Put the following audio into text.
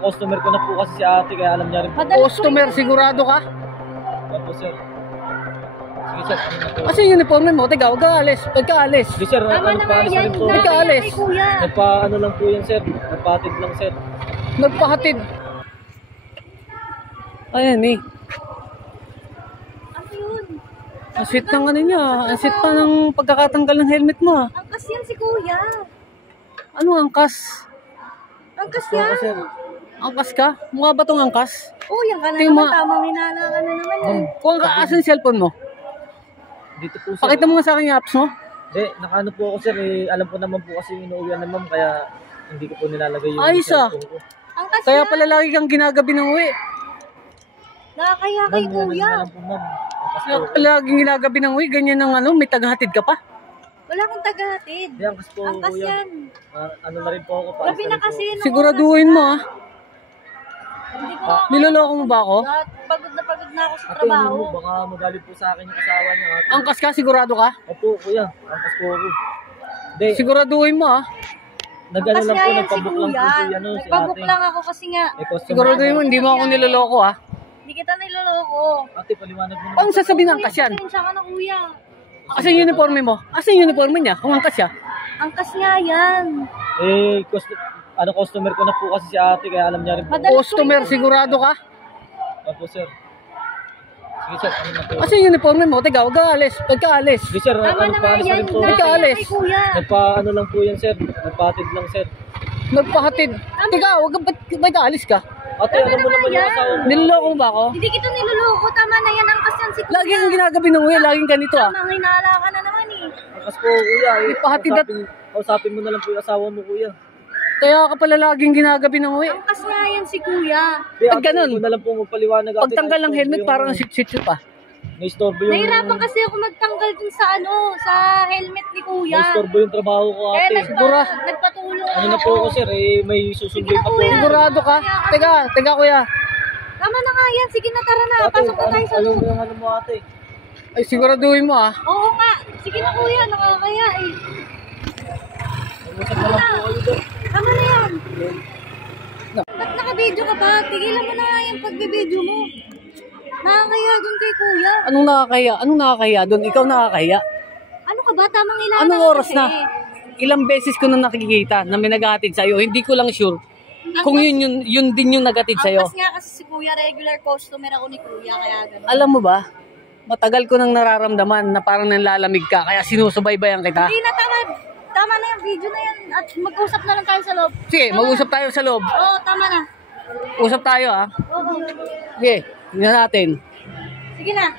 customer ko na po kasi si ate, kaya alam niya rin po. Customer, sigurado ka? Yan po, sir. Sige, sir. Kasi yung uniforme mo, tiga, huwag ka alis. Huwag ka alis. Sige, sir. Nagpaalis na rin po. Huwag ka alis. Nagpaano lang po yan, sir. Nagpatid lang, sir. Nagpahatid. Ayan eh. Ano yun? Ang sweet ng ano niya. Ang sweet pa ng pagkakatanggal ng helmet mo ah. Angkas yan si kuya. Ano angkas? Angkas yan. Sir. Angkas ka? Mukha ba tong angkas? Oh, yan ka na Tingnan naman. mo. Tamang hinala ka na naman. Kuha ka, asan yung cellphone mo? Dito po, sir. Pakita mo nga sa akin yung apps mo. Nakaano po ako, sir. Alam ko naman po kasi inuuwian na ma'am, kaya hindi ko po nilalagay yung Ayos ah. cellphone ko. Angkas Kaya yan. pala lagi kang ginagabi ng uwi. Nakakaya kay Ma'am, kuya. yan na lang po, ma'am. Kaya pala laging ginagabi ng uwi. Ganyan ng ano, may tagahatid ka pa. Wala kang tagahatid. Yan, kasi po, Angkas kuya. yan. Ano na rin po ako. Gabi na kasi. nung Siguraduhin mo ah. Hindi ko Niloloko mo ba ako? Pagod na ako sa Ate, ano trabaho. mo, baka magalit po sa akin yung asawa niya. Ate. Angkas ka, sigurado ka? Opo, kuya. Angkas po ako. Hindi, Siguraduhin mo ah. nag-ano Angkas lang nga po, yan si nagpabook lang po kuya. si, si Nagpabook ate. lang ako kasi nga. Customer. Siguraduhin mo, hindi mo ako niloloko ah. Hindi kita niloloko. Ate, paliwanag mo Paano sasabihin ng angkas yan? Pasensya ka na kuya. Asan yung uniforme mo? Asan yung uniforme niya? Kung angkas siya? Angkas nga yan. Customer ko na po kasi si ate, kaya alam niya rin po. Customer, sigurado ka? Opo, sir. Sige, sir. Ano na po? Asan yung uniforme mo? Tiga, huwag ka alis. Huwag ka alis. Sige, sir. Tama na nga Nagpaalis na yan. rin po. Huwag ka alis. Kay kuya. Nagpaano lang po yan, sir. Nagpatid lang, sir. Nagpahatid. Tiga, huwag ka, ba't ka alis ka? Ate, alam mo naman yung asawa mo. Niloloko mo ba ako? Hindi kita niloloko. Tama na yan. Angkas yan si kuya. Lagi kang ginagabi ng uwi, laging ganito ah. Tamang hinala ka na naman eh. Angkas po, kuya. Ipahatid at- Kausapin mo na lang po yung asawa mo, kuya. Kaya ka pala laging ginagabi ng uwi. Angkas nga yan si kuya. Di, Pag ate, ganun. ikaw na lang po magpaliwanag. ate, Pagtanggal ng na-istorbo helmet, yung- parang sit-sit pa. Na-istorbo yung... Nahirapan kasi ako magtanggal dun sa sa helmet ni kuya. Na-istorbo yung trabaho ko, Kaya ate. nagpatulong Ano na po ako, sir. May susunduin pa po. Kuya. Sigurado ka? Teka kuya. Tama na nga yan. Sige na, tara na. Pasok na tayo sa loob. Ano mo, ate? Ay, siguraduhin mo ah. Oo nga. Sige na kuya. Nakakaya eh. Usap na lang po kayo doon. Tama na yan. Ba't naka-video ka ba? Tigilan mo na nga yung pag-video mo. Nakakaya dun kay kuya. Anong nakakaya? Anong nakakaya doon? Ikaw nakakaya? Ano ka ba? Tamang ilan Anong oras na? Ilang beses ko na nakikita na may naghahatid sa'yo. Hindi ko lang sure kung yun din yung naghatid sa'yo. Angkas nga kasi si kuya. Regular customer ako ni kuya. Kaya gano'n. Alam mo ba, matagal ko nang nararamdaman na parang nanlalamig ka, kaya sinusubaybayan kita. Hindi na tama. Tama na yung video na yan. At mag-usap na lang tayo sa loob. Sige, mag-usap tayo sa loob. Oo, tama na. Usap tayo ah. Oo. Sige, tingnan natin. Sige na.